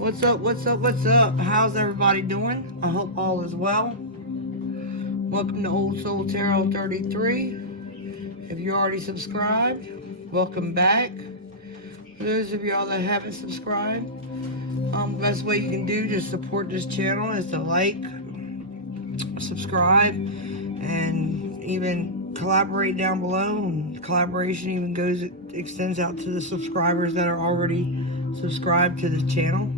What's up, what's up, what's up? How's everybody doing? I hope all is well. Welcome to Old Soul Tarot 33. If you already subscribed, welcome back. For those of y'all that haven't subscribed, the best way you can do to support this channel is to like, subscribe, and even collaborate down below. And collaboration even extends out to the subscribers that are already subscribed to the channel.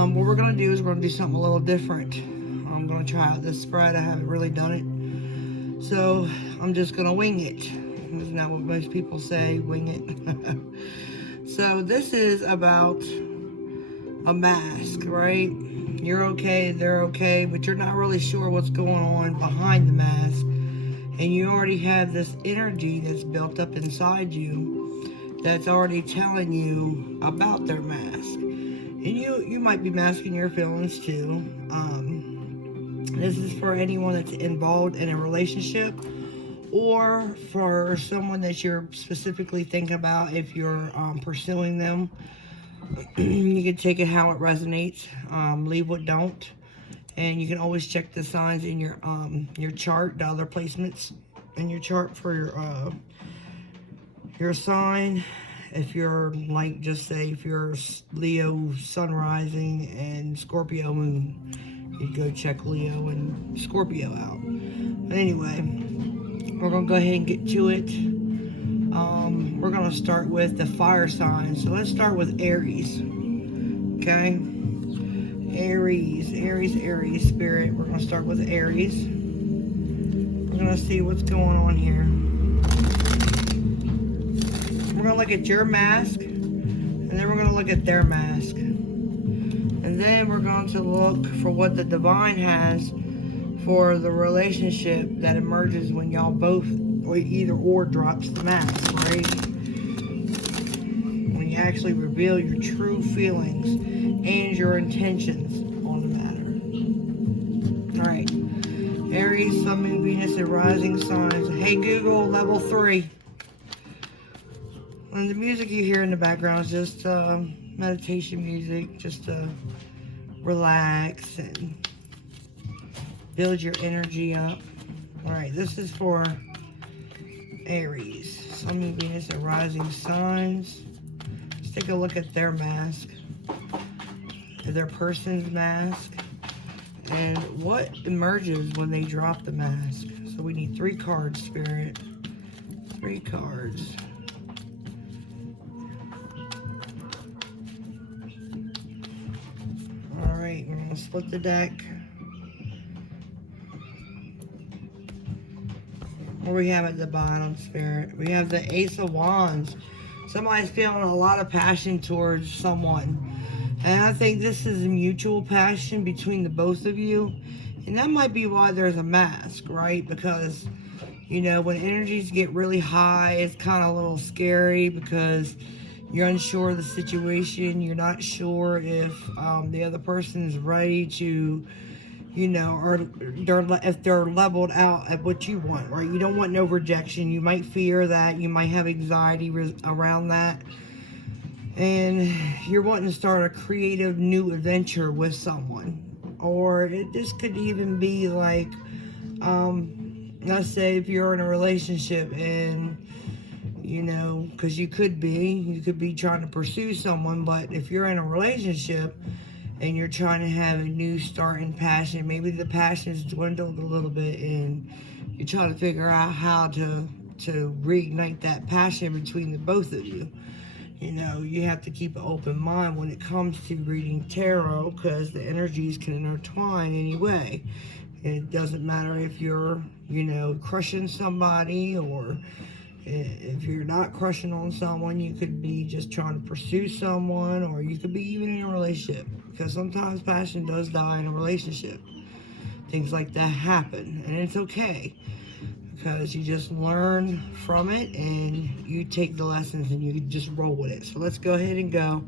What we're going to do is we're going to do something a little different. I'm going to try out this spread. I haven't really done it. So I'm just going to wing it. Isn't that what most people say? Wing it. So this is about a mask, right? You're okay, they're okay, but you're not really sure what's going on behind the mask. And you already have this energy that's built up inside you that's already telling you about their mask. And you might be masking your feelings too. This is for anyone that's involved in a relationship, or for someone that you're specifically thinking about if you're pursuing them. You can take it how it resonates. Leave what don't. And you can always check the signs in your chart, the other placements in your chart for your sign. If you're like, just say, if you're Leo sun rising and Scorpio moon, you go check Leo and Scorpio out. But anyway, we're gonna go ahead and get to it. We're gonna start with the fire signs. So let's start with Aries. Okay, Aries spirit. We're gonna start with Aries. We're gonna see what's going on here. We're going to look at your mask, and then we're going to look at their mask. And then we're going to look for what the divine has for the relationship that emerges when y'all both, or either or, drops the mask, right? When you actually reveal your true feelings and your intentions on the matter. Alright. Aries, Sun, Moon, Venus, and Rising signs. Hey Google, level 3. And the music you hear in the background is just meditation music, just to relax and build your energy up. Alright, this is for Aries, Sun, Moon, Venus, and Rising signs. Let's take a look at their mask, their person's mask, and what emerges when they drop the mask. So we need 3 cards, Spirit. 3 cards. Alright, we're going to split the deck. What do we have at the bottom, Spirit? We have the Ace of Wands. Somebody's feeling a lot of passion towards someone. And I think this is a mutual passion between the both of you. And that might be why there's a mask, right? Because, you know, when energies get really high, it's kind of a little scary because you're unsure of the situation. You're not sure if the other person is ready to, you know, or if they're leveled out at what you want, right? You don't want no rejection. You might fear that. You might have anxiety around that. And you're wanting to start a creative new adventure with someone. Or this could even be like, let's say if you're in a relationship and, you know, because you could be trying to pursue someone, but if you're in a relationship and you're trying to have a new start in passion, maybe the passion has dwindled a little bit and you're trying to figure out how to reignite that passion between the both of you. You know, you have to keep an open mind when it comes to reading tarot, because the energies can intertwine anyway. It doesn't matter if you're, you know, crushing somebody, or if you're not crushing on someone. You could be just trying to pursue someone, or you could be even in a relationship, because sometimes passion does die in a relationship. Things like that happen, and it's okay, because you just learn from it and you take the lessons and you just roll with it. So let's go ahead and go.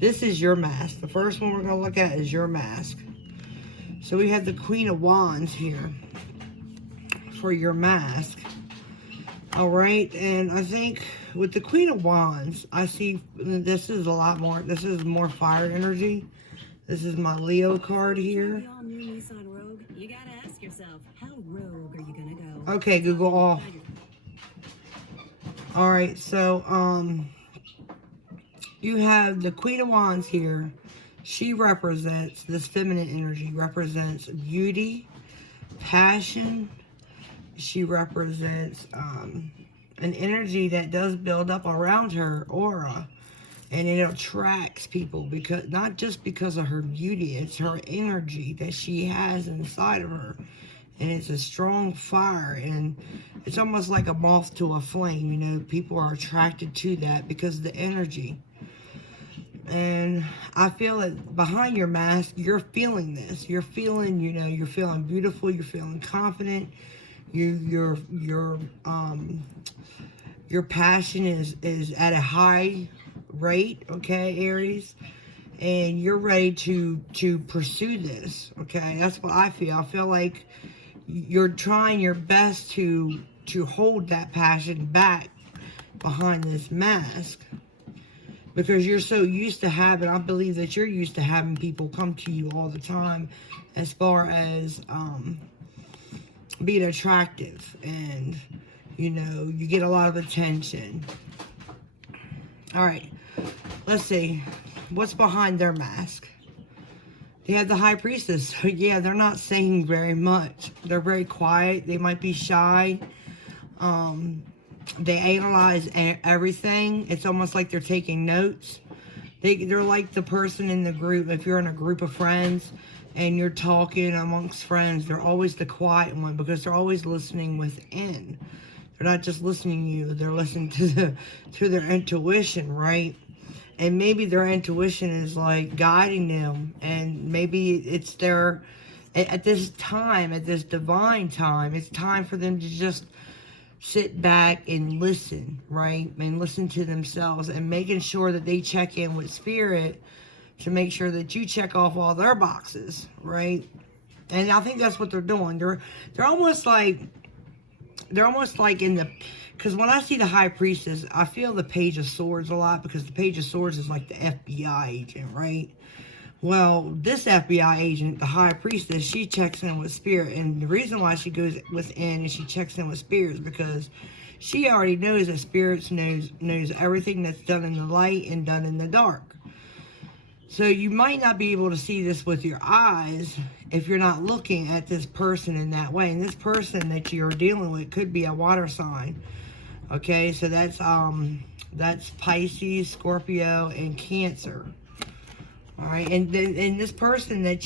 This is your mask. The first one we're going to look at is your mask. So we have the Queen of Wands here for your mask. All right, and I think with the Queen of Wands, I see this is a lot more, this is more fire energy. This is my Leo card here. You gotta ask yourself, how rogue are you gonna go? Okay, Google off. Alright, so, you have the Queen of Wands here. She represents, this feminine energy represents beauty, passion. She represents an energy that does build up around her aura, and it attracts people, because not just because of her beauty, it's her energy that she has inside of her, and it's a strong fire, and it's almost like a moth to a flame. You know, people are attracted to that because of the energy. And I feel that behind your mask, you're feeling this. You're feeling, you know, you're feeling beautiful. You're feeling confident. Your passion is at a high rate, okay, Aries, and you're ready to pursue this. Okay, that's what I feel. I feel like you're trying your best to hold that passion back behind this mask, because you're so used to having, I believe that you're used to having people come to you all the time as far as being attractive, and you know, you get a lot of attention. All right, let's see what's behind their mask. They have the High Priestess. Yeah, they're not saying very much. They're very quiet. They might be shy. They analyze everything. It's almost like they're taking notes. They're like the person in the group. If you're in a group of friends and you're talking amongst friends, they're always the quiet one, because they're always listening within. They're not just listening to you. They're listening to their intuition, right? And maybe their intuition is like guiding them, and maybe it's their, at this time, at this divine time, it's time for them to just sit back and listen, right? And listen to themselves, and making sure that they check in with spirit to make sure that you check off all their boxes, right? And I think that's what they're doing. They're almost like in the, because when I see the High Priestess, I feel the Page of Swords a lot, because the Page of Swords is like the FBI agent, right? Well, this FBI agent, the High Priestess, she checks in with spirit. And the reason why she goes within and she checks in with spirit is because she already knows that spirits knows everything that's done in the light and done in the dark. So you might not be able to see this with your eyes if you're not looking at this person in that way. And this person that you're dealing with could be a water sign. Okay, so that's Pisces, Scorpio, and Cancer. All right, and this person that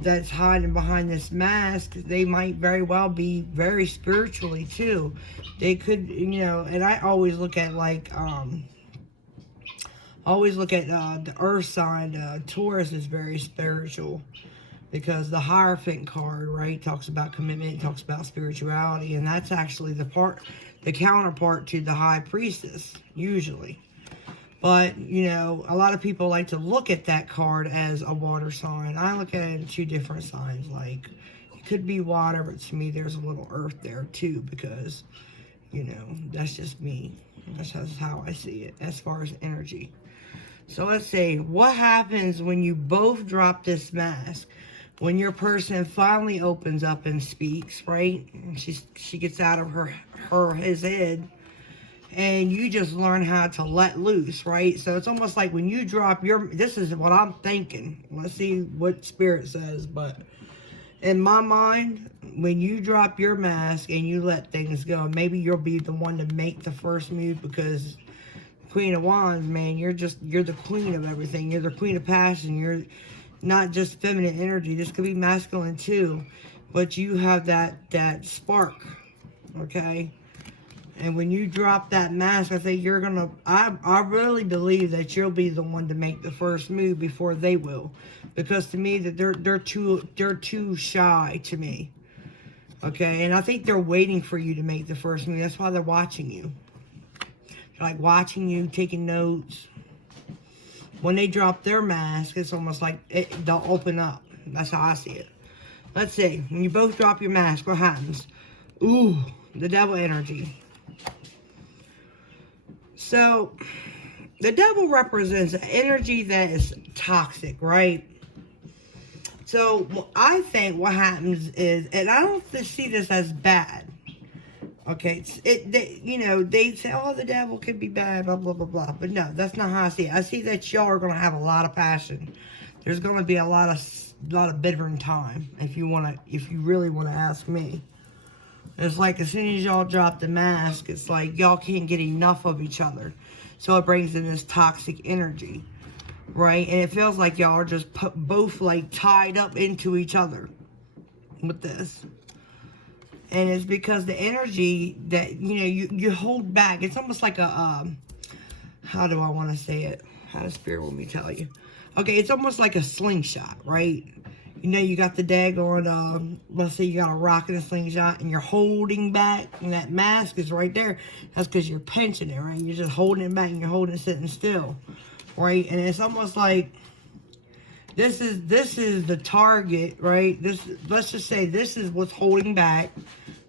that's hiding behind this mask, they might very well be very spiritually too. They could, you know, and I always look at like the earth sign. Taurus is very spiritual, because the Hierophant card, right, talks about commitment, talks about spirituality, and that's actually the counterpart to the High Priestess, usually. But, you know, a lot of people like to look at that card as a water sign. I look at it in two different signs. Like, it could be water, but to me, there's a little earth there, too, because, you know, that's just me. That's just how I see it as far as energy. So let's see, what happens when you both drop this mask? When your person finally opens up and speaks, right? And she gets out of his head, and you just learn how to let loose, right? So it's almost like when you drop this is what I'm thinking. Let's see what Spirit says. But in my mind, when you drop your mask and you let things go, maybe you'll be the one to make the first move, because Queen of Wands, man, you're the queen of everything. You're the queen of passion. You're not just feminine energy. This could be masculine too, but you have that spark, okay? And when you drop that mask, I think you're gonna, I really believe that you'll be the one to make the first move before they will, because to me that they're too shy to me, okay? And I think they're waiting for you to make the first move. That's why they're watching you. Like watching you, taking notes. When they drop their mask, it's almost like they'll open up. That's how I see it. Let's see. When you both drop your mask, what happens? Ooh, the devil energy. So, the devil represents energy that is toxic, right? So, I think what happens is, and I don't see this as bad. Okay, they say, oh, the devil could be bad, blah, blah, blah, blah. But no, that's not how I see it. I see that y'all are going to have a lot of passion. There's going to be a lot of bittering time, if you really want to ask me. It's like as soon as y'all drop the mask, it's like y'all can't get enough of each other. So it brings in this toxic energy, right? And it feels like y'all are just both like tied up into each other with this. And it's because the energy that, you hold back. It's almost like a, how do I want to say it? How does Spirit want me to tell you? Okay, it's almost like a slingshot, right? You got the daggone, let's say you got a rock and a slingshot, and you're holding back, and that mask is right there. That's because you're pinching it, right? You're just holding it back, and you're holding it sitting still, right? And it's almost like this is the target, right? Let's just say this is what's holding back,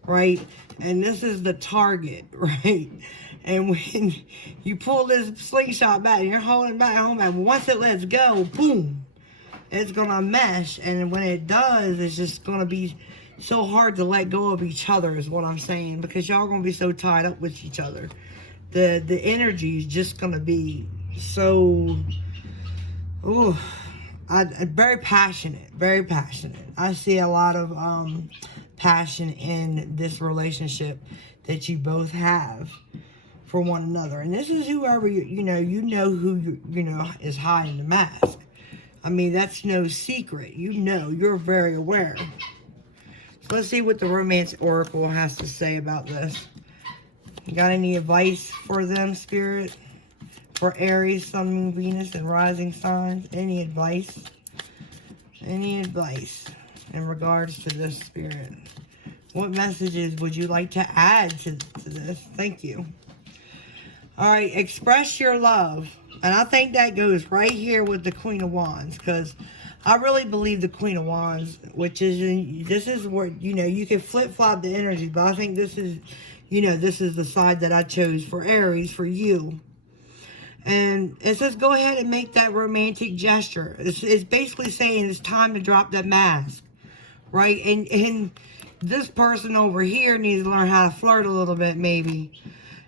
right? And this is the target, right? And when you pull this slingshot back, and you're holding back, once it lets go, boom, it's gonna mesh. And when it does, it's just gonna be so hard to let go of each other, is what I'm saying, because y'all gonna be so tied up with each other. The energy is just gonna be so, very passionate, very passionate. I see a lot of passion in this relationship that you both have for one another. And this is whoever you know who is hiding the mask. I mean, that's no secret. You're very aware. So let's see what the Romance Oracle has to say about this. You got any advice for them, Spirit? For Aries, Sun, Moon, Venus, and rising signs? Any advice? Any advice in regards to this, Spirit? What messages would you like to add to this? Thank you. All right, express your love. And I think that goes right here with the Queen of Wands, because I really believe the Queen of Wands, this is where, you can flip-flop the energy, but I think this is, this is the side that I chose for Aries, for you. And it says, go ahead and make that romantic gesture. It's basically saying it's time to drop that mask, right? And this person over here needs to learn how to flirt a little bit, maybe.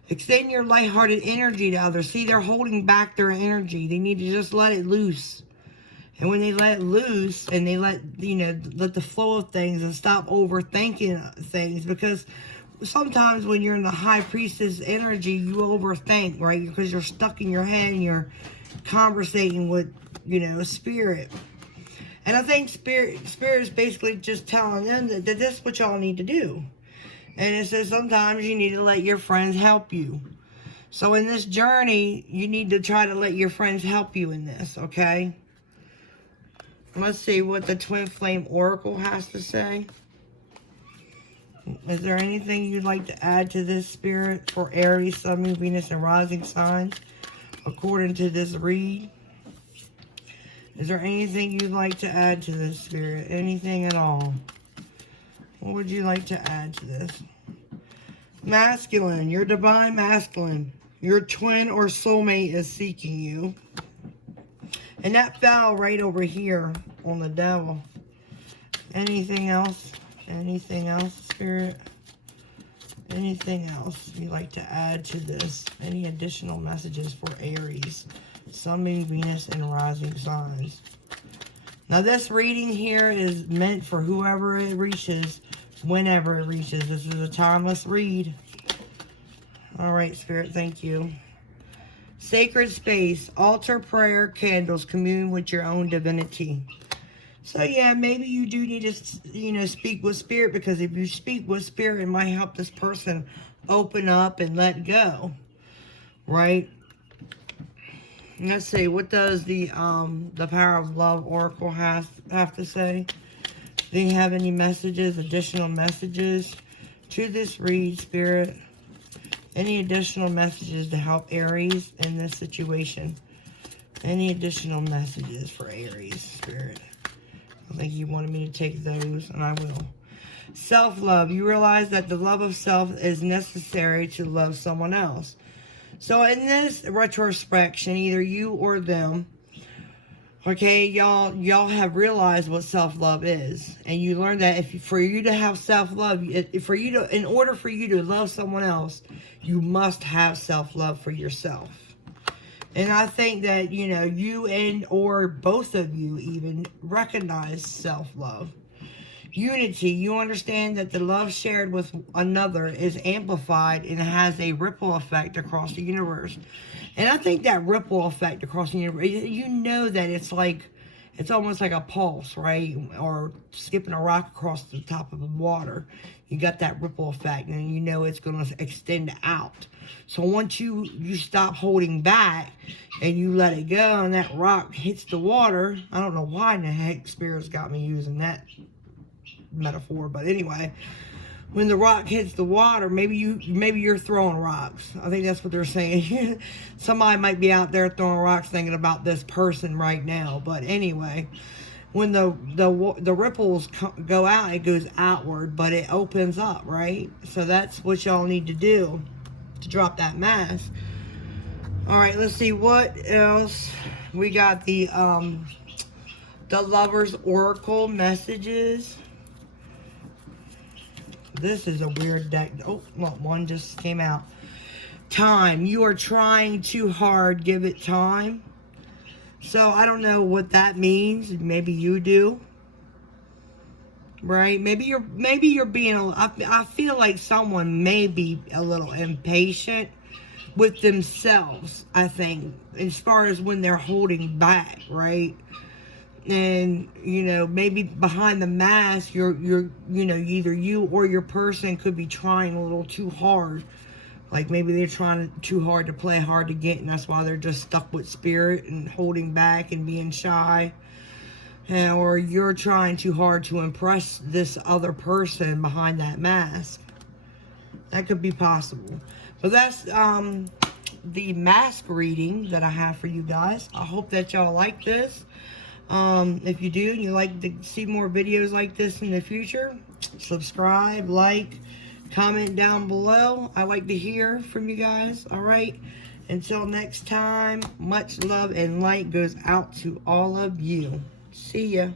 Extend your lighthearted energy to others. See, they're holding back their energy. They need to just let it loose. And when they let it loose and they let the flow of things and stop overthinking things, because sometimes when you're in the High Priestess energy, you overthink, right? Because you're stuck in your head and you're conversating with, Spirit. And I think Spirit is basically just telling them that this is what y'all need to do. And it says sometimes you need to let your friends help you. So in this journey, you need to try to let your friends help you in this, okay? Let's see what the Twin Flame Oracle has to say. Is there anything you'd like to add to this, Spirit, for Aries, Sun, Moon, Venus, and rising signs, according to this read? Is there anything you'd like to add to this, Spirit? Anything at all? What would you like to add to this? Masculine, your divine masculine. Your twin or soulmate is seeking you. And that fell right over here on the devil. Anything else? Anything else, Spirit? Anything else you'd like to add to this? Any additional messages for Aries, Sun, Moon, Venus, and rising signs? Now this reading here is meant for whoever it reaches, whenever it reaches. This is a timeless read. Alright, Spirit, thank you. Sacred space, altar, prayer, candles, commune with your own divinity. So yeah, maybe you do need to, speak with Spirit, because if you speak with Spirit, it might help this person open up and let go. Right? Let's see, what does the Power of Love Oracle have to say? Do you have any messages, additional messages to this read, Spirit? Any additional messages to help Aries in this situation? Any additional messages for Aries, Spirit? I think you wanted me to take those, and I will. Self-love. You realize that the love of self is necessary to love someone else. So in this retrospection, either you or them, okay, y'all have realized what self-love is, and you learned that for you to have self-love, in order for you to love someone else, you must have self-love for yourself. And I think that, you know, you and or both of you even recognize self-love. Unity, you understand that the love shared with another is amplified and has a ripple effect across the universe. And I think that ripple effect across the universe, you know that it's almost like a pulse, right? Or skipping a rock across the top of the water. You got that ripple effect, and you know it's going to extend out. So once you stop holding back and you let it go, and that rock hits the water, I don't know why in the heck Spirit's got me using that metaphor, but anyway, when the rock hits the water, maybe you're throwing rocks. I think that's what they're saying. Somebody might be out there throwing rocks thinking about this person right now. But anyway, when the ripples go out, it goes outward, but it opens up, right? So that's what y'all need to do to drop that mask. All right, let's see what else we got. The Lover's Oracle messages. This is a weird deck. Oh, well, one just came out. Time. You are trying too hard. Give it time. So, I don't know what that means. Maybe you do. Right? Maybe you're being I feel like someone may be a little impatient with themselves, I think, as far as when they're holding back, right? And, you know, maybe behind the mask, you're you know, either you or your person could be trying a little too hard. Like maybe they're trying too hard to play hard to get, and that's why they're just stuck with Spirit and holding back and being shy. Or you're trying too hard to impress this other person behind that mask. That could be possible. But that's the mask reading that I have for you guys. I hope that y'all like this. If you do and you like to see more videos like this in the future, subscribe, like, comment down below. I like to hear from you guys. All right, until next time, much love and light goes out to all of you. See ya.